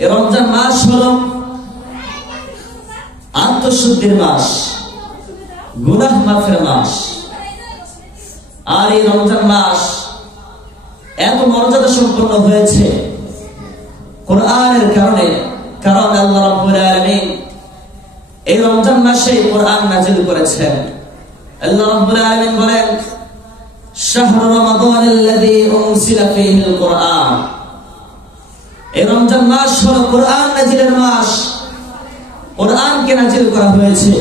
এই রমজান মাস হলো আত্মশুদ্ধির মাস, গুনাহ মাফের মাস। আর এই রমজান মাস এত মর্যাদা সম্পন্ন হয়েছে কোরআনের কারণে, কারণ আল্লাহ রাব্বুল আলামিন এই রমজান মাসে কোরআন নাযিল করেছেন। আল্লাহ রাব্বুল আলামিন বলেন, শাহরু রমাদানাল্লাযী উনজিলা ফীহিল কুরআন। এই রমজান মাস হলো কোরআন নাযিলের মাস, কোরআনকে নাযিল করা হয়েছে।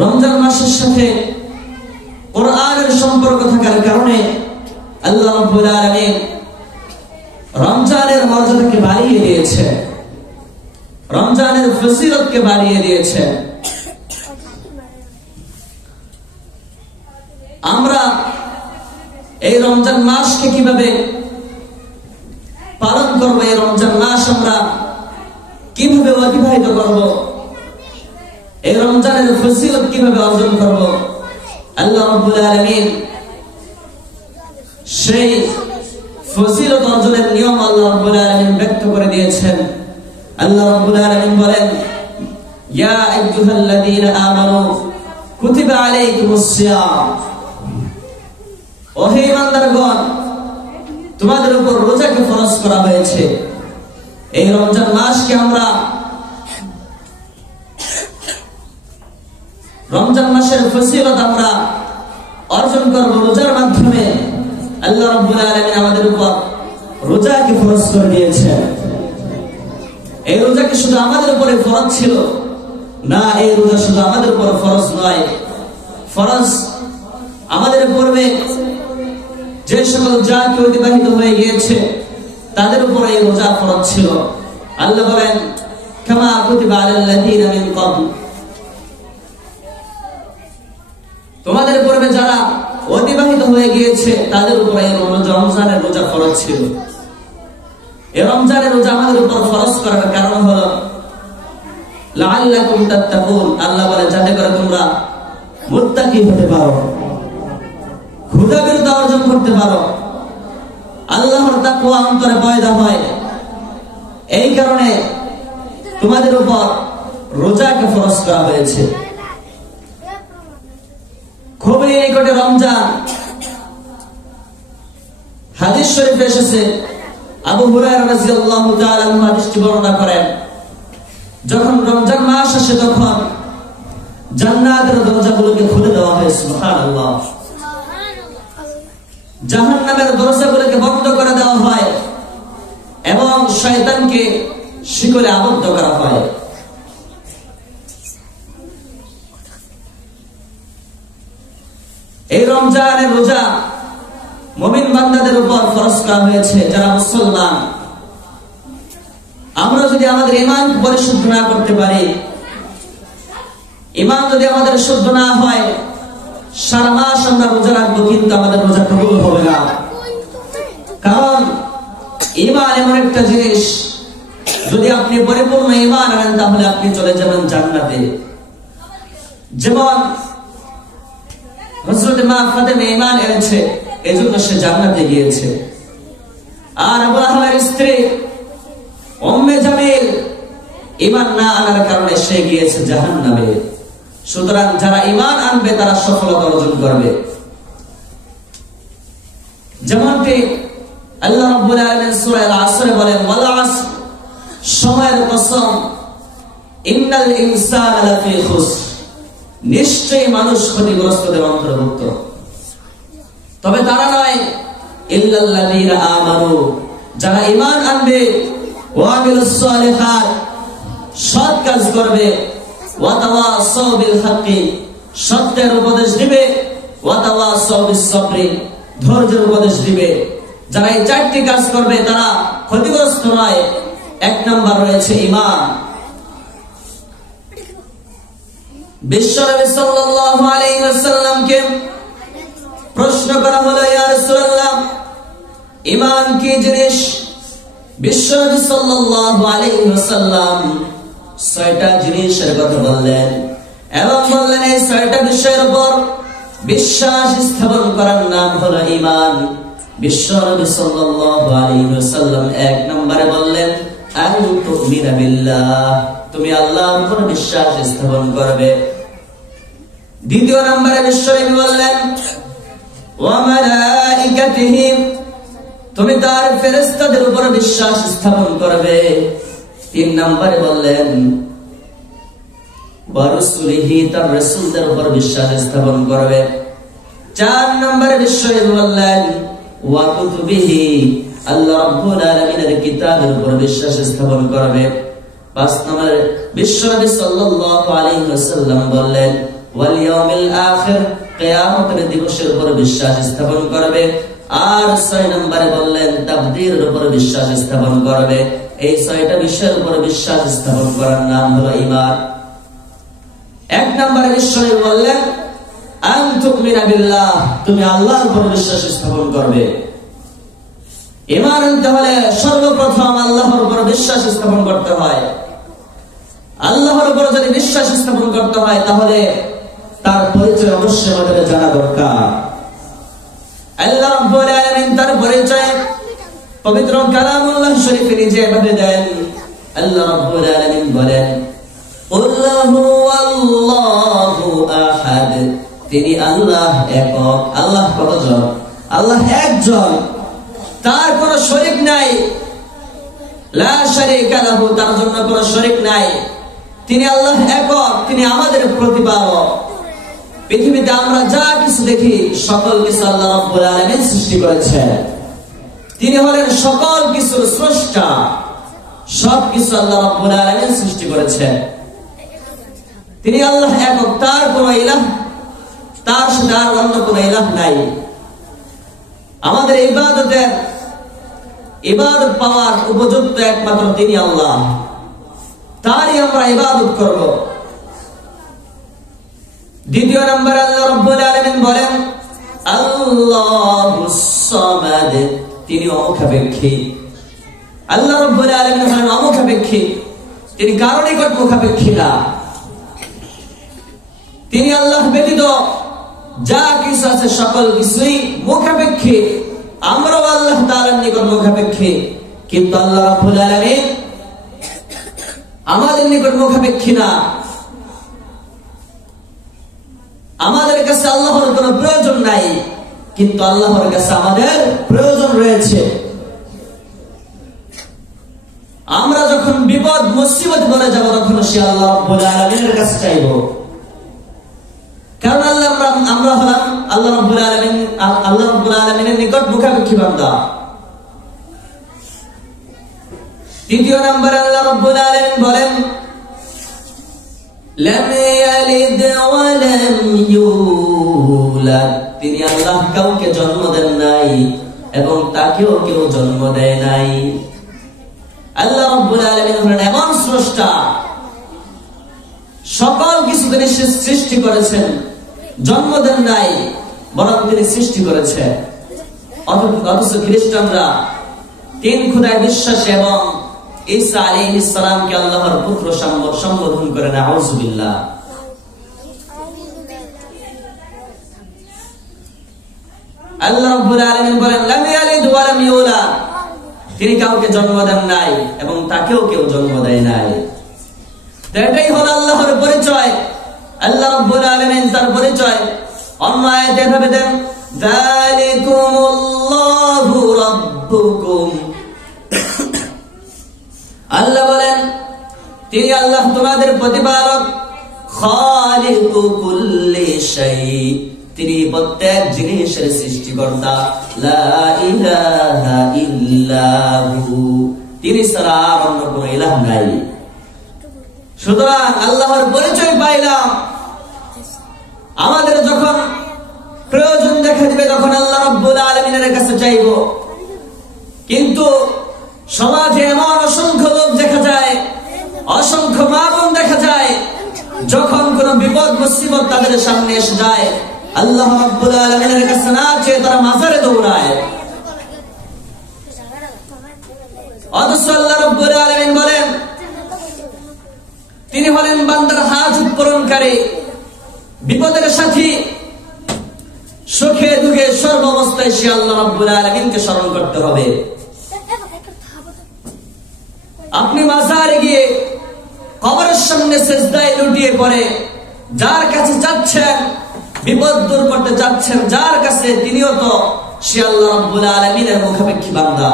রমজান মাসের সাথে কোরআনের সম্পর্ক থাকার কারণে আল্লাহ রাব্বুল আলামিন রমজানের মর্যাদাকে বাড়িয়ে দিয়েছে, রমজানের ফজিলতকে বাড়িয়ে দিয়েছে। আমরা এই রমজান মাসকে কিভাবে পালন করব, এই রমজান মাস আমরা কিভাবে অতিবাহিত করব, এই রমজানের ফজিলত কিভাবে অর্জন করব, আল্লাহ রাব্বুল আলামিন সেই ফজিলত অর্জনের নিয়ম আল্লাহ রাব্বুল আলামিন ব্যক্ত করে দিয়েছেন। আল্লাহ রাব্বুল আলামিন বলেন, ইয়া আইয়ুহাল্লাযীনা আমানু কুতিবা আলাইকুমুস সিয়াম। ও হে ঈমানদারগণ, তোমাদের উপর রোজাকে ফরজ করা হয়েছে। এই রমজান মাসকে আমরা রমজান মাসের ফজিলত আমরা অর্জন করব রোজার মাধ্যমে। আল্লাহ রাব্বুল আলামিন আমাদের উপর রোজাকে ফরজ করে দিয়েছেন। এই রোজাকে শুধু আমাদের উপরে ফরজ ছিল না, এই রোজা শুধু আমাদের উপর ফরজ নয়, ফরজ আমাদের পূর্বে যে সকল জাতি অতিবাহিত হয়ে গিয়েছে তাদের উপর এই রোজা ফরজ ছিল। আল্লাহ বলেন, কামা কুতিবা আলাল্লাযীনা মিন ক্বাবল। তোমাদের পূর্বে যারা অতিবাহিত হয়ে গিয়েছে তাদের উপর এই রমজানের রোজা ফরজ ছিল। এই রমজানের রোজা আমাদের উপর ফরজ করার কারণ হলো লাআল্লাকুম তাত্তাকুন। আল্লাহ বলে, যাতে করে তোমরা মুত্তাকি হতে পারো, ক্ষুধাবিরতা অর্জন করতে পারো, আল্লাহর তাকওয়া অন্তরে পয়দা হয়। এই কারণে তোমাদের উপর রোজাকে ফরজ করা হয়েছে। খুবই নিকটে রমজান। হাদিস শরীফে এসেছে, আবু হুরায়রা রাদিয়াল্লাহু তাআলা আনহু হাদিসটি বর্ণনা করেন, যখন রমজান মাস আসে তখন জান্নাতের দরজাগুলোকে খুলে দেওয়া হয়। সুবহানাল্লাহ। জাহান্নামের দরজাগুলোকে বন্ধ করে দেওয়া হয় এবং শয়তানকে শিকলে আবদ্ধ করা হয়। এই রমজানের রোজা মুমিন বান্দাদের উপর ফরজ করা হয়েছে যারা মুসলমান। আমরা যদি আমাদের ঈমান পরিশুদ্ধ না করতে পারি, ঈমান যদি আমাদের শুদ্ধ না হয়, সারা মাস আমরা রোজা রাখবো কিন্তু আমাদের রোজা কবুল হবে না। কারণ ঈমান এমন একটা জিনিস, যদি আপনি পরিপূর্ণ ঈমান আনেন তাহলে আপনি চলে যাবেন জান্নাতে। যেমন হযরত মা ফাতেমা ঈমান এনেছে, এজন্য সে জান্নাতে গিয়েছে। আর আবু লাহাবের স্ত্রী উম্মে জামিল ঈমান না আনার কারণে সে গিয়েছে জাহান্নামে। সুতরাং যারা ঈমান আনবে তারা সফলতা অর্জন করবে। যেমনটি আল্লাহ রাব্বুল আলামিন সূরা আল-আসরে বলেন, ওয়াল আসর, সময়ের কসম, ইন্নাল ইনসানা লাফি খুসর, নিশ্চয়ই মানুষ ক্ষতিগ্রস্তদের অন্তর্ভুক্ত। তবে তারা নয়, ইল্লাল্লাযীনা আমানু, যারা ঈমান আনবে, ওয়া আমিলুস সালিহাত, সৎ কাজ করবে, ওয়া তাওয়াসাউ বিল হাক্কি, সত্যের উপদেশ দিবে, ওয়া তাওয়াসাউ বিস সাবরি, ধৈর্যের উপদেশ দিবে। যারা এই চারটি কাজ করবে তারা ক্ষতিগ্রস্ত নয়। এক নাম্বার রয়েছে ঈমান। বিশ্বনবী সাল্লাল্লাহু আলাইহি ওয়াসাল্লামকে প্রশ্ন করা হলো, ইয়া রাসূলুল্লাহ, ঈমান কি জিনিস? বিশ্বনবী সাল্লাল্লাহু আলাইহি ওয়াসাল্লাম 6টা জিনিসের কথা বললেন এবং বললেন এই 6টা বিষয়ের উপর বিশ্বাস স্থাপন করার নাম হলো ঈমান। বিশ্বনবী সাল্লাল্লাহু আলাইহি ওয়াসাল্লাম এক নম্বরে বললেন আন তুমিনা বিল্লাহ, তুমি আল্লাহর উপর বিশ্বাস স্থাপন করবে। দ্বিতীয় নম্বরে বিশ্বনবী বললেন ওয়া মালাইকাতিহি, তুমি তার ফেরেশতাদের উপর বিশ্বাস স্থাপন করবে। তিন নম্বরে বললেন ওয়া রাসূলিহি, তার রাসূলদের উপর বিশ্বাস স্থাপন করবে। চার নম্বরে বিশ্বনবী বললেন ওয়া কুতুবিহি, আল্লাহ রাব্বুল আলামিনের কিতাবের উপর বিশ্বাস স্থাপন করবে। পাঁচ নম্বরে বিশ্বনবী সাল্লাল্লাহু আলাইহি ওয়াসাল্লাম বললেন ওয়াল ইয়াউমিল আখির, কিয়ামতের দিবসের উপর বিশ্বাস স্থাপন করবে। আর ছয় নম্বরে বললেন তাকদীরের উপর বিশ্বাস স্থাপন করবে। এই ছয়টা বিষয়ের উপর বিশ্বাস স্থাপন করার নাম হলো ঈমান। এক নম্বরে বিশ্বনবী বললেন আন তুমিনা বিল্লাহ, তুমি আল্লাহর উপর বিশ্বাস স্থাপন করবে। ঈমান আনতে হলে সর্বপ্রথম আল্লাহর উপর বিশ্বাস স্থাপন করতে হয়। আল্লাহর উপর যদি বিশ্বাস স্থাপন করতে হয় তাহলে তার পরিচয় অবশ্যই আমাদের জানা দরকার। আল্লাহ রাব্বুল আলামিন তার পরিচয় পবিত্র কালামুল্লাহ শরীফে নিজে এভাবে দেন। আল্লাহ রাব্বুল আলামিন বলেন কুল হুয়াল্লাহু আহাদ, তিনি আল্লাহ একক। আল্লাহ কতজন? আল্লাহ একজন, তার কোনো শরীক নাই। লা শারীকা লাহু, তার জন্য কোনো শরীক নাই। তিনি আল্লাহ একক, তিনি আমাদের প্রতিপালক। পৃথিবীতে আমরা যা কিছু দেখি সকল কিছু আল্লাহ রাব্বুল আলামিন সৃষ্টি করেছেন। তিনি হলেন সকল কিছুর স্রষ্টা, সব কিছু আল্লাহ রাব্বুল আলামিন সৃষ্টি করেছেন। তিনি আল্লাহ একক, তার কোনো ইলাহ, তার সাথে আর অন্য কোনো ইলাহ নাই। আমাদের ইবাদত পাওয়ার উপযুক্ত একমাত্র তিনি আল্লাহ, তারই আমরা ইবাদত করব। দ্বিতীয় নম্বরে আল্লাহ রাব্বুল আলামিন বলেন আল্লাহুস সামাদ, তিনি অমুখাপেক্ষী। আল্লাহ রাব্বুল আলামিন হলেন অমুখাপেক্ষী, তিনি কারো নিকট মুখাপেক্ষী না। তিনি আল্লাহ ব্যতীত যা কিছু আছে সকল কিছুই মুখাপেক্ষী। আমরাও আল্লাহ তাআলার নিকট মুখাপেক্ষী, কিন্তু আল্লাহ রাব্বুল আলামিন আমাদের নিকট মুখাপেক্ষী না। আমাদের কাছে আল্লাহর কোনো প্রয়োজন নাই, কিন্তু আল্লাহর কাছে আমাদের প্রয়োজন রয়েছে। আমরা যখন বিপদ মুসিবত পড়ে যাব তখন সে আল্লাহ রাব্বুল আলামিনের কাছে চাইব। কারণ আমরা হলাম আল্লাহ রাব্বুল আলামিনের নিকট মুখাপেক্ষী বান্দা। তৃতীয় নম্বরে আল্লাহ রাব্বুল আলামিন বলেন লাম ইয়ালিদ ওয়া লাম ইউলাদ, তিনি আল্লাহ কাউকে জন্ম দেন নাই এবং তাকেও কেউ জন্ম দেয় নাই। আল্লাহ রাব্বুল আলামিন হলেন এমন স্রষ্টা, সকল কিছু তিনি সৃষ্টি করেছেন, জন্ম দেন নাই বরং তিনি সৃষ্টি করেছেন। অথচ খ্রিস্টানরা তিন খোদায় বিশ্বাসী এবং ঈসা আলাইহিস সালামকে আল্লাহর পুত্র সম্বোধন করে না। আউযুবিল্লাহ। আল্লাহ রাব্বুল আলামিন বলেন লাম ইয়ালিদ ওয়া লাম ইউলাদ, তিনি কাউকে জন্ম দেন নাই এবং তাকেও কেউ জন্ম দেয় নাই। এটাই হলো আল্লাহর পরিচয়। আল্লাহ রাব্বুল আলামিন তার পরিচয় অন্য আয়াতে এভাবে দেন যালিকুমুল্লাহু রাব্বুকুম, আল্লাহ বলেন তিনি আল্লাহ তোমাদের প্রতিপালক। খালিকু কুল্লি শাই, তিনি প্রত্যেক জিনিসের সৃষ্টিকর্তা। লা ইলাহা ইল্লাহু, তিনি ছাড়া আর অন্য কোনো ইলাহ নাই। সুতরাং আল্লাহর পরিচয় পাইলাম। আমাদের যখন প্রয়োজন দেখা দিবে তখন আল্লাহ রাব্বুল আলামিনের কাছে চাইব। কিন্তু সমাজে এমন অসংখ্য লোক দেখা যায়, অসংখ্য মা বোন দেখা যায়, যখন কোন বিপদ মুসিবত তাদের সামনে এসে যায় আল্লাহ রাব্বুল আলামিনের কাছে না চেয়ে তারা মাজারে দৌড়ায়। অথচ আল্লাহ রাব্বুল আলামিন বলেন তিনি হলেন বান্দার হাজত পূরণকারী, বিপদের সাথী, সুখে দুঃখে সর্ব অবস্থায় সে আল্লাহ রাব্বুল আলামিনকে স্মরণ করতে হবে। আপনি মাজারে গিয়ে কবরের সামনে সিজদায় লুটিয়ে পড়ে যার কাছে যাচ্ছেন, বিপদ দূর করতে যাচ্ছেন যার কাছে, তিনিও তো সে আল্লাহ রাব্বুল আলামিনের মুখাপেক্ষী বান্দা।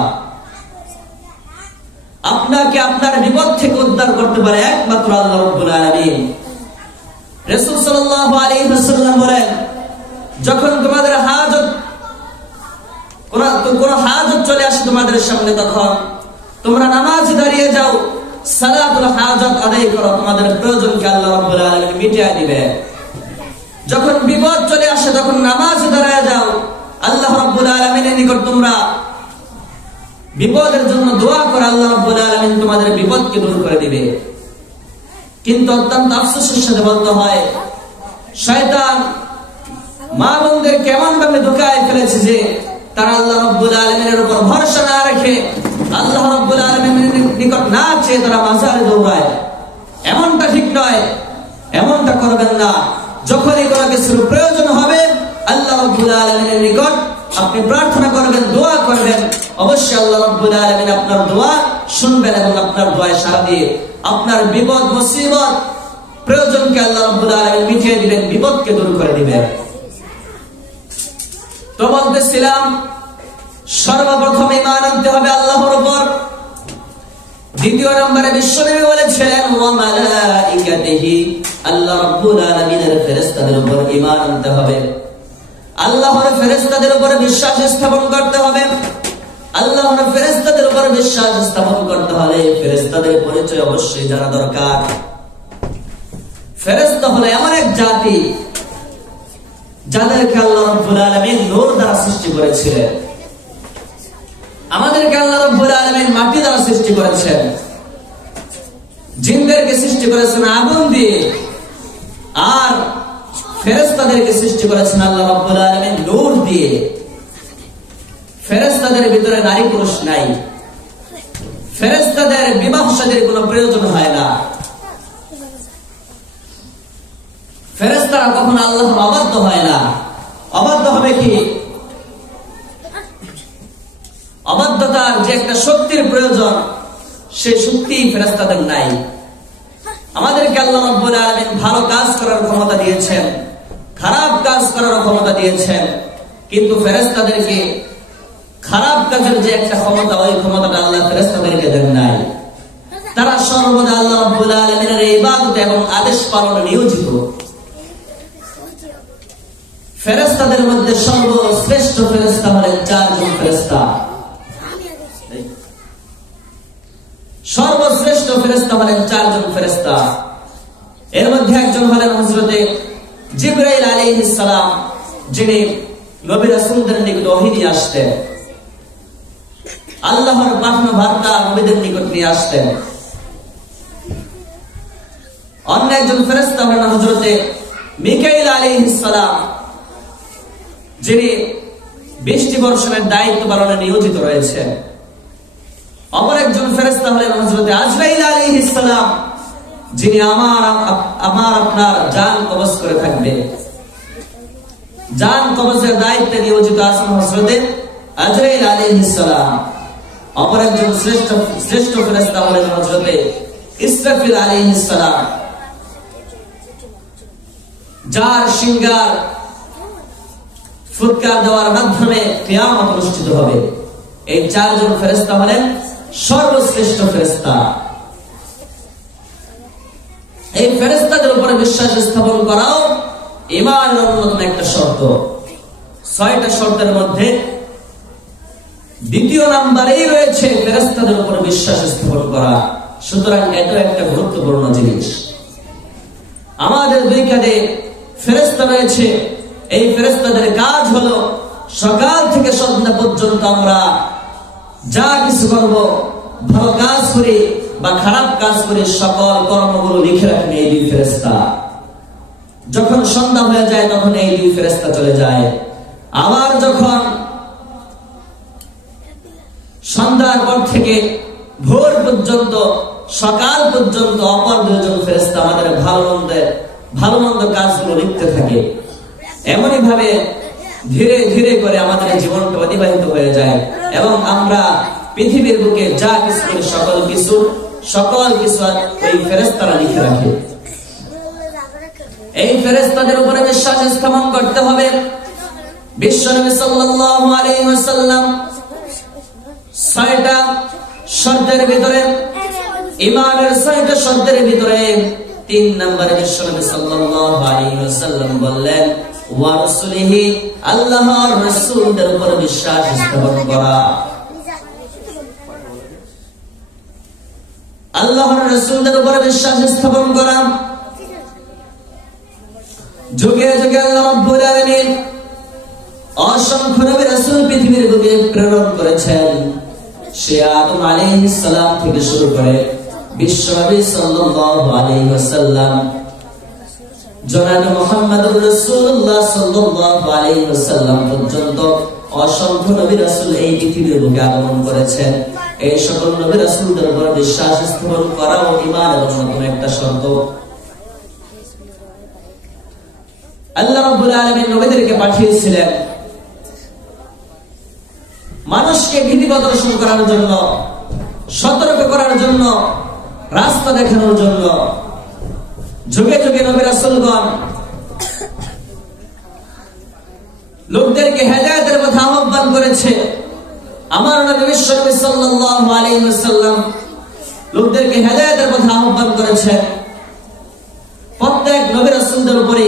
আপনাকে আপনার বিপদ থেকে উদ্ধার করতে পারে একমাত্র আল্লাহ রাব্বুল আলামিন। রাসূল সাল্লাল্লাহু আলাইহি ওয়াসাল্লাম বলেন, যখন তোমাদের কোন হাজত চলে আসে তোমাদের সামনে, তখন তোমরা নামাজে দাঁড়িয়ে যাও, সালাতুল হাজত আদায় করো, তোমাদের প্রয়োজনকে আল্লাহ রাব্বুল আলামিন মিটিয়ে দিবে। যখন বিপদ চলে আসে তখন নামাজে দাঁড়িয়ে যাও, আল্লাহ রাব্বুল আলামিনের নিকট তোমরা বিপদের জন্য দোয়া করো, আল্লাহ রাব্বুল আলামিন তোমাদের বিপদকে দূর করে দিবে। কিন্তু অত্যন্ত আফসোসের সাথে বলতে হয়, শয়তান মা বোনদের কেমন ভাবে ধোঁকায় ফেলেছে যে তারা আল্লাহ রাব্বুল আলামিনের উপর ভরসা না রেখে, আল্লাহ রাব্বুল আলামিনের নিকট না চেয়ে তারা মাজারে দৌড়ায়। এমনটা ঠিক নয়, এমনটা করবেন না। যখনই কোনো কিছুর প্রয়োজন হবে আল্লাহ রাব্বুল আলামিনের নিকট আপনি প্রার্থনা করবেন, দোয়া করবেন, অবশ্যই আল্লাহ রাব্বুল আলামিন আপনার দোয়া শুনবেন এবং আপনার দোয়ায় সাড়া দিয়ে আপনার বিপদ মুসিবত প্রয়োজনকে আল্লাহ রাব্বুল আলামিন মিটিয়ে দিবেন, বিপদকে দূর করে দিবেন। তো বলতেছিলাম, সর্বপ্রথম ঈমান আনতে হবে আল্লাহর উপর। দ্বিতীয় নম্বরে বিশ্বনবী বলেছিলেন, ওয়া মালাইকাতিহি, আল্লাহ রাব্বুল আলামিনের ফেরেশতাদের উপর ঈমান আনতে হবে। আল্লাহর ফেরেশতাদের উপর বিশ্বাস স্থাপন করতে হবে। আল্লাহর ফেরেশতাদের উপর বিশ্বাস স্থাপন করতে হলে ফেরেশতাদের পরিচয় অবশ্যই জানা দরকার। ফেরেশতা হলো এমন এক জাতি যাদেরকে আল্লাহ রাব্বুল আলামিন নূর দ্বারা সৃষ্টি করেছিলেন। আমাদেরকে আল্লাহ রাব্বুল আলামিন মাটি দ্বারা সৃষ্টি করেছেন। জিনদেরকে সৃষ্টি করেছেন আগুন দিয়ে, আর ফেরেশতাদেরকে সৃষ্টি করেছেন আল্লাহ রাব্বুল আলামিন নূর দিয়ে। ফেরেশতাদের ভিতরে নারী পুরুষ নাই। ফেরেশতাদের বিবাহ শাদীর কোনো প্রয়োজন হয় না। ফেরেশতারা কখনো আল্লাহর অবাধ্য হয় না। অবাধ্য হবে কি? অবাধ্যতার যে একটা শক্তির প্রয়োজন, সেই শক্তি ফেরেশতাদের নাই। আমাদেরকে আল্লাহ রাব্বুল আলামিন ভালো কাজ করার ক্ষমতা দিয়েছেন, খারাপ কাজ করার ক্ষমতা দিয়েছেন, কিন্তু ফেরেশতাদেরকে খারাপ কাজের যে একটা ক্ষমতা, ওই ক্ষমতাটা আল্লাহ ফেরেশতাদেরকে দেন নাই। তারা সর্বদা আল্লাহ রাব্বুল আলামিনের ইবাদত এবং আদেশ পালনে নিয়োজিত। ফেরেশতাদের মধ্যে সর্বশ্রেষ্ঠ ফেরেশতা হলেন চারজন ফেরেশতা। সর্বশ্রেষ্ঠ ফেরেশতা হলেন চারজন ফেরেশতা। এর মধ্যে একজন হলেন হযরতে জিবরাইল আলাইহিস সালাম, যিনি নবী রাসূলদের নিকট ওহী নিয়ে আসতেন, আল্লাহর পাঠানো বার্তা নবীদের নিকট নিয়ে আসতেন। অন্য একজন ফেরেশতা হলেন হযরতে মিকাইল আলাইহিস সালাম, যিনি বৃষ্টি বর্ষণের দায়িত্ব পালনে নিয়োজিত রয়েছেন। অপর একজন ফেরেশতা হলেন হযরতে আজরাইল আলাইহিস সালাম, যিনি আমার আপনার জান কবজ করে থাকবে। জান কবজের দায়িত্বে নিয়োজিত আছেন হযরতে আজরাইল আলাইহিস সালাম। অপর একজন শ্রেষ্ঠ ফেরেশতা হলেন হযরতে ইসরাফিল আলাইহিস সালাম, যার সিংহার ফুৎকার দেওয়ার মাধ্যমে কিয়ামত অনুষ্ঠিত হবে। এই চারজন ফেরেশতা হলেন সর্বশ্রেষ্ঠ ফেরেশতা। এই ফেরেশতাদের উপরে বিশ্বাস স্থাপন করাও ঈমানের অন্যতম একটা শর্ত। 6টা শর্তের মধ্যে দ্বিতীয় নম্বরেই রয়েছে ফেরেশতাদের উপরে বিশ্বাস স্থাপন করা। সুতরাং এটা একটা গুরুত্বপূর্ণ জিনিস। আমাদের দুই কাঁধে ফেরেশতা রয়েছে। এই ফেরেশতাদের কাজ হলো সকাল থেকে সন্ধ্যা পর্যন্ত আমরা যা কিছু করব, ভালো কাজ করি বা খারাপ কাজ করি, সকল কর্মগুলো লিখে রাখেন এই দুই ফেরেশতা। যখন সন্ধ্যা হয়ে যায় তখন এই দুই ফেরেশতা চলে যায়। আবার যখন সন্ধ্যার পর থেকে ভোর পর্যন্ত, সকাল পর্যন্ত অপর দুজন ফেরেশতা আমাদের ভালো মন্দ কাজগুলো লিখতে থাকে। এমনই ভাবে ধীরে ধীরে করে আমাদের জীবনটা অতিবাহিত হয়ে যায় এবং আমরা পৃথিবীর বুকে যা কিছু করি সকল কিছু এই ফেরেশতারা লিখে রাখে। এই ফেরেশতাদের উপরে বিশ্বাস স্থাপন করতে হবে। বিশ্বনবী সাল্লাল্লাহু আলাইহি ওয়াসাল্লাম 6টা শর্তের ভিতরে, ঈমানের 6টা শর্তের ভিতরে 3 নম্বরে বিশ্বনবী সাল্লাল্লাহু আলাইহি ওয়াসাল্লাম বললেন ওয়া রাসূলিহি, আল্লাহর রাসূলদের উপর বিশ্বাস স্থাপন করা। আল্লাহর রাসূলদের উপর বিশ্বাস স্থাপন করা। যুগে যুগে আল্লাহ রাব্বুল আলামিন অসংখ্য নবী রাসূল পৃথিবীর বুকে প্রেরণ করেছেন। সে আদম আলাইহিস সালাম থেকে শুরু করে বিশ্বনবী সাল্লাল্লাহু আলাইহি ওয়াসাল্লাম জনাব মুহাম্মদুর রাসূলুল্লাহ সাল্লাল্লাহু আলাইহি ওয়াসাল্লাম পর্যন্ত অসংখ্য নবী রাসূল এই পৃথিবীর বুকে আগমন করেছেন। এই সকল নবী রাসূলদের উপর বিশ্বাস স্থাপন করা ও ঈমানের অন্যতম একটা শর্ত। আল্লাহ রাব্বুল আলামিন নবীদেরকে পাঠিয়েছিলেন মানুষকে ভীতি প্রদর্শন করার জন্য, সতর্ক করার জন্য, রাস্তা দেখানোর জন্য। যুগে যুগে নবী রাসূলগণ লোকদেরকে হেদায়েতের পথে আহ্বান করেছে। আমার নবী বিশ্বনবী সাল্লাল্লাহু আলাইহি ওয়াসাল্লাম লোকদেরকে হেদায়েতের পথে আহ্বান করেছেন। প্রত্যেক নবী রাসূলদের উপরে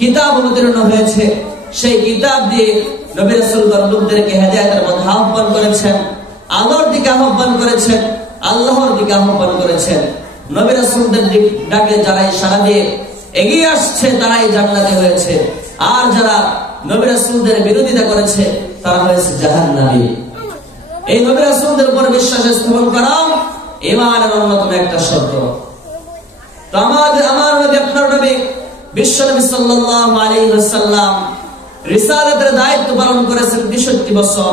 কিতাব অবতীর্ণ হয়েছে। সেই কিতাব দিয়ে নবী রাসূলগণ লোকদেরকে হেদায়েতের পথে আহ্বান করেছেন, আল্লাহর দিকে আহ্বান করেছেন, আল্লাহর দিকে আহ্বান করেছেন। নবী রাসূলদের ডাকে যারাই সাড়া দিয়ে এগিয়ে আসছে তারাই জান্নাতি হয়েছে, আর যারা নবী রাসূলদের বিরোধিতা করেছে তারা হয়েছে জাহান্নামী। এই নবী রাসূলদের উপর বিশ্বাস স্থাপন করা ঈমানের অন্যতম একটা শর্ত। তো আমার নবী, আপনার নবী বিশ্বনবী সাল্লাল্লাহু আলাইহি ওয়াসাল্লাম রিসালাতের দায়িত্ব পালন করেছেন ৬৩ বছর।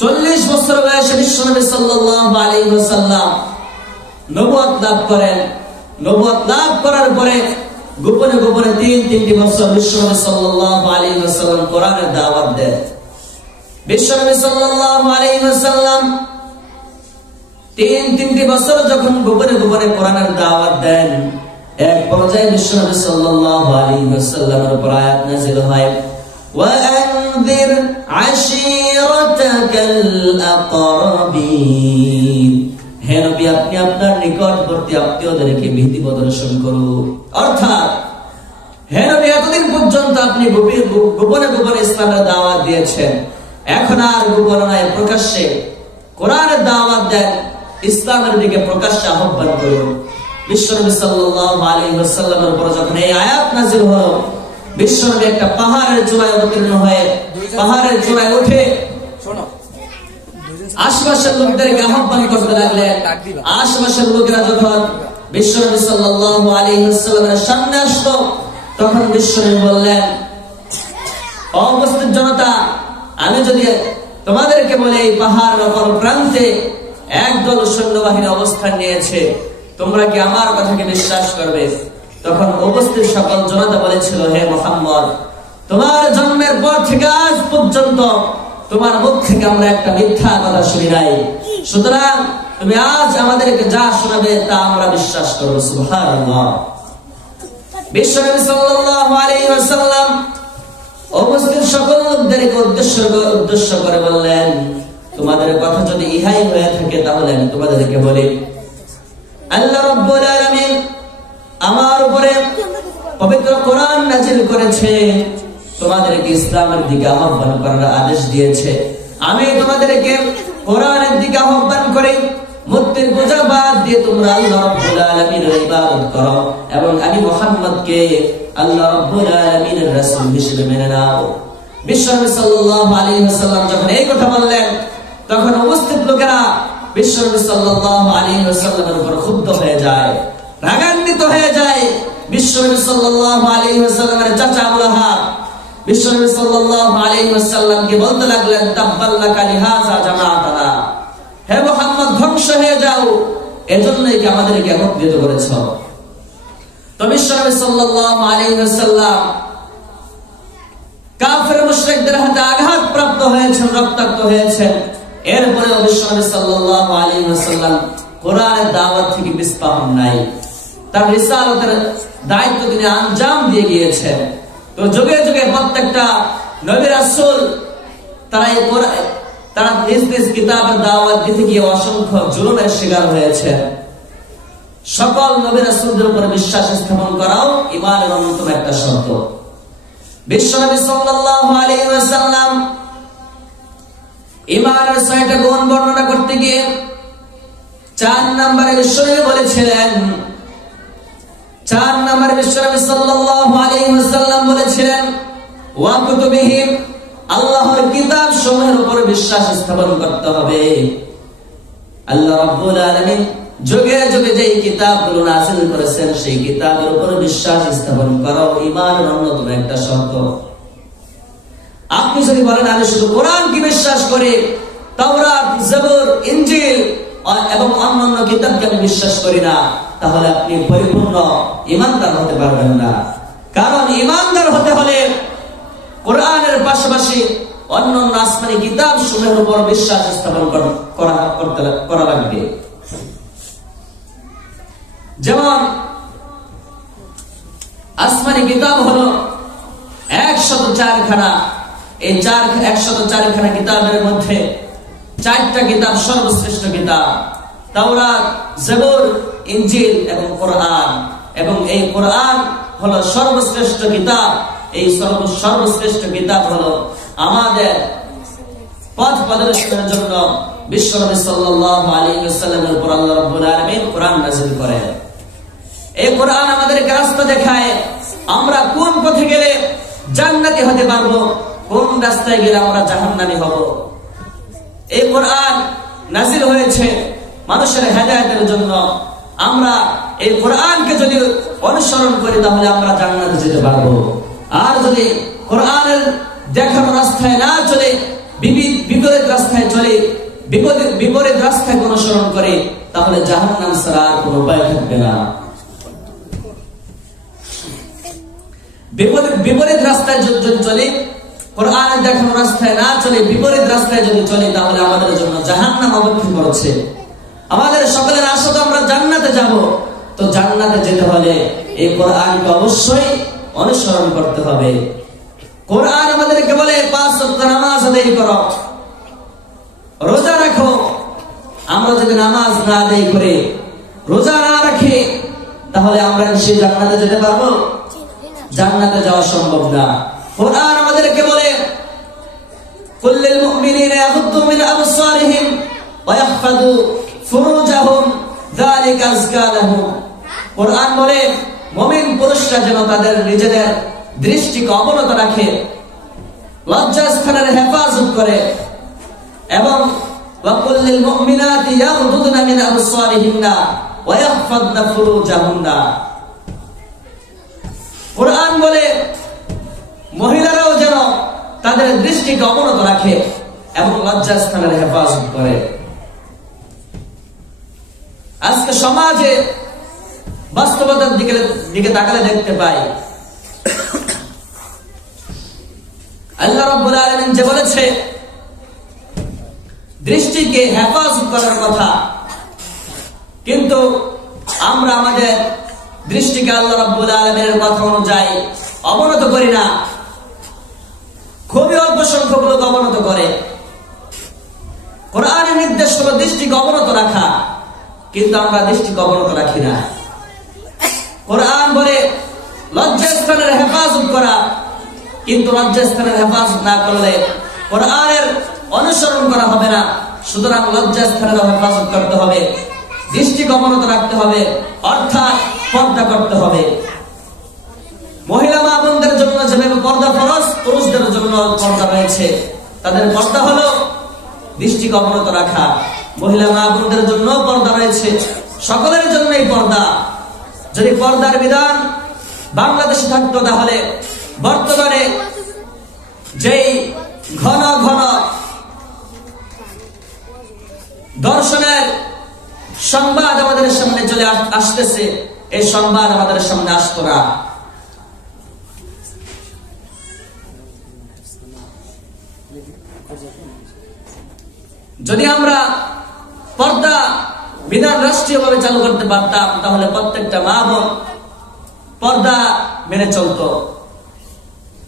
৪০ বছর বয়সে বিশ্বনবী সাল্লাল্লাহু আলাইহি ওয়াসাল্লাম নবুয়ত লাভ করেন। নবুয়ত লাভ করার পরে গোপনে গোপনে ৩টি বছর বিশ্বনবী সাল্লাল্লাহু আলাইহি ওয়াসাল্লাম কোরআনের দাওয়াত দেন। বিশ্বনবী সাল্লাল্লাহু আলাইহি ওয়াসাল্লাম ৩টি বছর যখন গোপনে গোপনে কোরআনের দাওয়াত দেন, এক পর্যায়ে বিশ্বনবী সাল্লাল্লাহু আলাইহি ওয়াসাল্লামের উপর আয়াত নাযিল হয়, ওয়া আনযির আশীরাতাকাল আকরাবিন। হে নবী, আপনি আপনার নিকটবর্তী আত্মীয়দেরকে ভীতি প্রদর্শন করুন। অর্থাৎ হে নবী, এতদিন পর্যন্ত আপনি গোপনে গোপনে ইসলামের দাওয়াত দিয়েছেন, এখন আর গোপনে নয়, প্রকাশ্যে কোরআনের দাওয়াত দেন, ইসলামের দিকে প্রকাশ্যে আহ্বান করুন। বিশ্বনবী সাল্লাল্লাহু আলাইহি ওয়াসাল্লামের উপর যখন এই আয়াত নাযিল হলো, বিশ্বনবী একটা পাহাড়ের চূড়ায় অবতীর্ণ হয়ে পাহাড়ের চূড়ায় উঠে আশপাশের লোকদেরকে আহ্বান করতে লাগলেন। আশপাশের লোকেরা যখন বিশ্বনবী সাল্লাল্লাহু আলাইহি ওয়াসাল্লামের সামনে আসলো, তখন বিশ্বনবী বললেন, উপস্থিত জনতা, আমি যদি তোমাদেরকে বলে এই পাহাড়ের অপর প্রান্তে একদল সৈন্যবাহিনী অবস্থান নিয়েছে, তোমরা কি আমার কথাকে বিশ্বাস করবে? তখন উপস্থিত সকল জনতা বলেছিল, হে মুহাম্মদ, তোমার জন্মের পর থেকে আজ পর্যন্ত তোমার মুখ থেকে আমরা একটা মিথ্যা কথা শুনি নাই, সুতরাং তুমি আজ আমাদেরকে যা শোনাবে তা আমরা বিশ্বাস করব। সুবহানাল্লাহ। বিশ্বনবী সাল্লাল্লাহু আলাইহি ওয়াসাল্লাম উপস্থিত সকল লোকদেরকে উদ্দেশ্য করে বললেন, তোমাদের কথা যদি ইহাই হয়ে থাকে তাহলে আমি তোমাদেরকে বলি, আল্লাহ রাব্বুল আলামিন আমার উপরে পবিত্র কোরআন নাযিল করেছে, তোমাদেরকে ইসলামের দিকে আহ্বান করার আদেশ দিয়েছে। আমি তোমাদেরকে কোরআনের দিকে আহ্বান করি, মূর্তির পূজা বাদ দিয়ে তোমরা আল্লাহ রাব্বুল আলামিনের ইবাদত করো এবং আমি মুহাম্মদকে আল্লাহ রাব্বুল আলামিনের রাসূল হিসেবে মেনে নাও। বিশ্বনবী সাল্লাল্লাহু আলাইহি ওয়াসাল্লাম যখন এই কথা বললেন, তখন উপস্থিত লোকেরা বিশ্বনবী সাল্লাল্লাহু আলাইহি ওয়াসাল্লামের উপর ক্ষুব্ধ হয়ে যায়, রাগান্বিত হয়ে যায়। বিশ্বনবী সাল্লাল্লাহু আলাইহি ওয়াসাল্লামের চাচা আবু লাহাব বিশ্বনবী সাল্লাল্লাহু আলাইহি ওয়াসাল্লামকে বলতে লাগলেন, তাব্বাল্লাকা লিহাযা জামাআতানা, হে মুহাম্মদ, ধ্বংস হয়ে যাও, এজন্যই কি আমাদেরকে একত্রিত করেছো? তো বিশ্বনবী সাল্লাল্লাহু আলাইহি ওয়াসাল্লাম কাফের মুশরিকদের হাতে আঘাতপ্রাপ্ত হয়েছেন, রক্তাক্ত হয়েছেন, এরপরে বিশ্বনবী সাল্লাল্লাহু আলাইহি ওয়াসাল্লাম কোরআনের দাওয়াত থেকে পিছপা হন নাই। তার রিসালাতের দায়িত্ব তিনি আঞ্জাম দিয়ে গিয়েছেন। তো যুগে যুগে প্রত্যেকটা নবী রাসূল তারা নিজ নিজ কিতাবের দাওয়াত দিতে গিয়ে অসংখ্য জুলুমের শিকার হয়েছে। সকল নবী রাসূলদের উপর বিশ্বাস স্থাপন করাও ঈমানের অন্যতম একটা শর্ত। বিশ্বনবী সাল্লাল্লাহু আলাইহি ওয়াসাল্লাম ঈমানের 6টা গুণ বর্ণনা করতে গিয়ে 4 নম্বরে বিশ্বনবী বলেছিলেন, 4 নম্বরে বিশ্বনবী সাল্লাল্লাহু আলাইহি ওয়াসাল্লাম বলেছিলেন, ওয়া কুতুবিহি, আল্লাহর কিতাব সমূহের উপর বিশ্বাস স্থাপন করতে হবে। আল্লাহ রাব্বুল আলামিন যুগে যুগে যেই কিতাবগুলো নাযিল করেছেন সেই কিতাবের উপর বিশ্বাস স্থাপন করাও ঈমানের অন্যতম একটা শর্ত। আপনি যদি বলেন আমি শুধু কোরআনকে বিশ্বাস করি, তাওরাত, জবুর, ইনজিল এবং অন্যান্য কিতাবকে আমি বিশ্বাস করি না, তাহলে আপনি পরিপূর্ণ ঈমানদার হতে পারবেন না। কারণ ঈমানদার হতে হলে কোরআনের পাশাপাশি অন্যান্য আসমানি কিতাব সমূহের উপর বিশ্বাস স্থাপন করা লাগবে। যেমন আসমানি কিতাব হলো 104 খানা। এই 104 খানা কিতাবের মধ্যে 4টা কিতাব সর্বশ্রেষ্ঠ কিতাব, তাওরাত, জবুর, ইনজিল এবং কোরআন। এবং এই কোরআন হলো সর্বশ্রেষ্ঠ কিতাব। এই সর্বশ্রেষ্ঠ কিতাব হলো আমাদের পথ প্রদর্শনের জন্য বিশ্বনবী সাল্লাল্লাহু আলাইহি ওয়াসাল্লামের উপর আল্লাহ রাব্বুল আলামিন কোরআন নাযিল করেন। এই কোরআন আমাদেরকে রাস্তা দেখায় আমরা কোন পথে গেলে জান্নাতি হতে পারবো, কোন রাস্তায় গেলে আমরা জাহান্নামী হব। এই কোরআন নাযিল হয়েছে মানুষের হেদায়েতের জন্য। আমরা এই কোরআনকে যদি অনুসরণ করি তাহলে আমরা জান্নাতে যেতে পারবো। আর যদি কোরআনের দেখানো রাস্তায় না চলে, বিপরীত রাস্তায় চলে, বিপরীত রাস্তায় অনুসরণ করে, তাহলে জাহান্নাম ছাড়া আর কোনো উপায় থাকবে না। বিপরীত রাস্তায় যদি চলে, কোরআনের দেখানো রাস্তায় না চলে, বিপরীত রাস্তায় যদি চলে, তাহলে আমাদের জন্য জাহান্নাম অপেক্ষা করছে। আমাদের সকলের আশা তো আমরা জান্নাতে যাব। তো জান্নাতে যেতে হলে এই কোরআনকে অবশ্যই অনুসরণ করতে হবে। কোরআন আমাদেরকে বলে 5 ওয়াক্ত নামাজ আদায় করো, রোজা রাখো। আমরা যদি নামাজ না আদায় করে, রোজা না রাখি, তাহলে আমরা সেই জান্নাতে যেতে পারবো? জান্নাতে যাওয়া সম্ভব না। কোরআন আমাদেরকে বলে কুল্লিল মুমিনিনা ইয়াগুদ্দু মিন আবসারিহিম ওয়া ইয়াহফাযু ফুরুজাহুম যালিকা আযকা লাহুম। কোরআন বলে মুমিন পুরুষরা যেন তাদের নিজেদের দৃষ্টিকে অবনত রাখে, লজ্জাস্থানের হেফাজত করে, এবং ওয়া কুল্লিল মুমিনাতি ইয়াগুদ্দুনা মিন আবসারিহিন্না ওয়া ইয়াহফাযনা ফুরুজাহুন্না। কোরআন বলে মহিলারাও যেন তাদের দৃষ্টিকে অবনত রাখে এবং লজ্জাস্থানের হেফাজত করে। আজকে সমাজে বাস্তবতার দিকে তাকালে দেখতে পাই আল্লাহ রাব্বুল আলামিন যে বলেছে দৃষ্টিকে হেফাজত করার কথা, কিন্তু আমরা আমাদের দৃষ্টিকে আল্লাহ রাব্বুল আলামিনের কথা অনুযায়ী অবনত করি না। খুবই অল্প সংখ্যক লোক অবনত করে। কোরআনের নির্দেশ হলো দৃষ্টিকে অবনত রাখা, কিন্তু আমরা দৃষ্টিকে অবনত রাখি না। কোরআন বলে লজ্জাস্থানের হেফাজত করা, কিন্তু লজ্জাস্থানের হেফাজত না করলে কোরআনের অনুসরণ করা হবে না। সুতরাং লজ্জাস্থানের হেফাজত করতে হবে, দৃষ্টিকে অবনত রাখতে হবে, অর্থাৎ পর্দা করতে হবে। মহিলা মা বোনদের জন্য যেভাবে পর্দা ফরজ, পুরুষদের জন্য পর্দা রয়েছে। তাদের পর্দা হলো দৃষ্টিকে অবনত রাখা। মহিলা মা বোনদের জন্য পর্দা রয়েছে, সকলের জন্যই পর্দা। যদি পর্দার বিধান বাংলাদেশে থাকতো, তাহলে বর্তমানে যেই ঘন ঘন দর্শনের সংবাদ আমাদের সামনে চলে আসতেছে, এই সংবাদ আমাদের সামনে আসতো না। যদি আমরা পর্দা বিধান রাষ্ট্রীয়ভাবে চালু করতে পারতাম, তাহলে প্রত্যেকটা মা বোন পর্দা মেনে চলতো,